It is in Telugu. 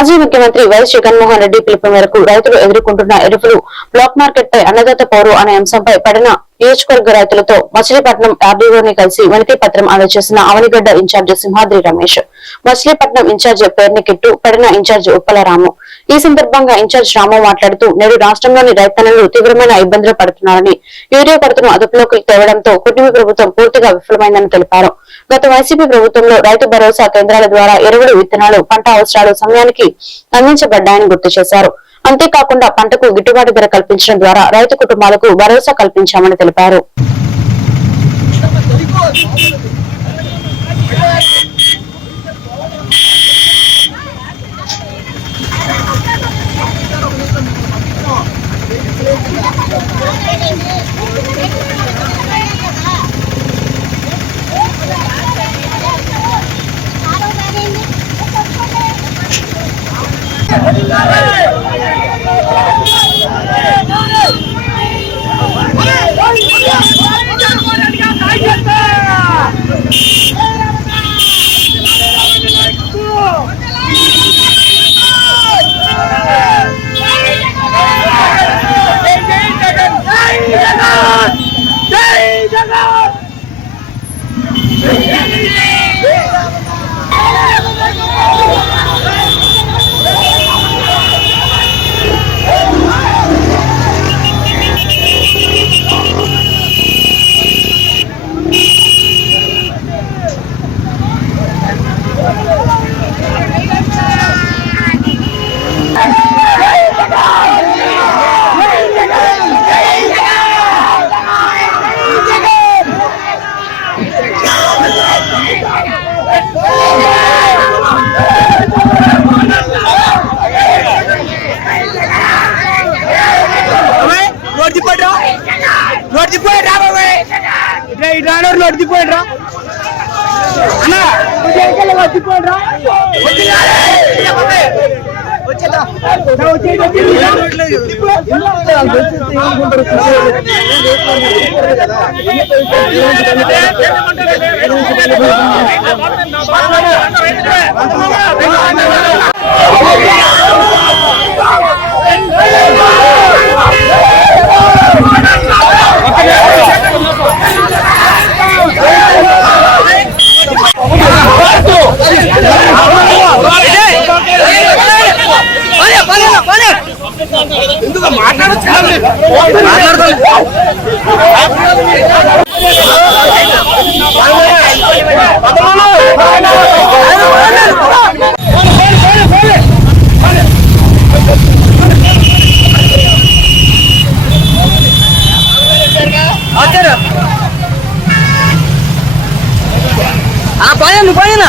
మాజీ ముఖ్యమంత్రి వైఎస్ జగన్మోహన్ రెడ్డి పిలుపు మేరకు రైతులు ఎదుర్కొంటున్న ఎరువులు బ్లాక్ మార్కెట్ పై అన్నదాత పౌరు అనే అంశంపై పడిన నియోజకవర్గ రైతులతో మచిలీపట్నం ఆర్డీఓని కలిసి వినతి పత్రం అందజేసిన అవనిగడ్డ ఇన్ఛార్జి సింహాద్రి రమేష్, మచిలీపట్నం ఇన్ఛార్జి పేర్నికిట్టు, పడిన ఇన్ఛార్జి ఉప్పలరాము. ఈ సందర్భంగా ఇన్ఛార్జి రాము మాట్లాడుతూ నేడు రాష్ట్రంలోని రైతన్నలు తీవ్రమైన ఇబ్బందులు పడుతున్నారని, యూరియా కొరతను అదుపులోకి తేవడంతో కుటుంబ ప్రభుత్వం పూర్తిగా విఫలమైందని తెలిపారు. గత వైసీపీ ప్రభుత్వంలో రైతు భరోసా కేంద్రాల ద్వారా ఎరువులు, విత్తనాలు, పంట అవసరాలు సమయానికి అందించబడ్డాయని గుర్తు చేశారు. అంతేకాకుండా పంటకు గిట్టుబాటు ధర కల్పించడం ద్వారా రైతు కుటుంబాలకు భరోసా కల్పించామని తెలిపారు. పైన